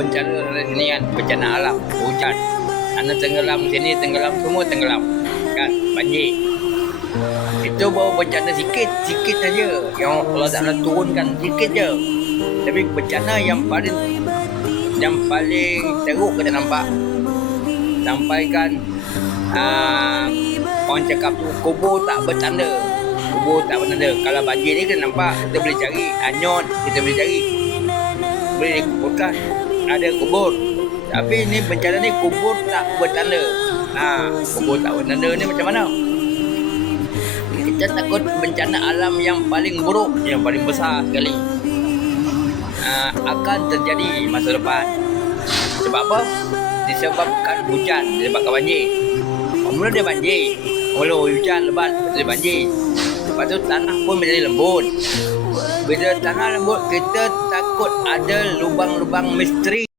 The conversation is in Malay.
Bencana dari sini kan, bencana alam, hujan, sana tenggelam, sini tenggelam, semua tenggelam, kan, banjir. Itu baru bencana sikit saja yang Allah Taala turunkan sikit je. Tapi bencana yang paling teruk kita nampak, sampaikan orang cakap tu kubur tak bertanda. Kalau banjir ni kita nampak, kita boleh cari anyut, kita boleh cari, boleh dikuburkan, ada kubur. Tapi ni bencana ni kubur tak bertanda. Kubur tak bertanda ni macam mana? Kita takut bencana alam yang paling buruk, yang paling besar sekali akan terjadi masa depan. Sebab apa? Disebabkan hujan, disebabkan banjir. Mula dia banjir, mula hujan lebat, dia banjir. Lepas tu tanah pun menjadi lembut. Bila tanah lembut, kita takut ada lubang-lubang misteri.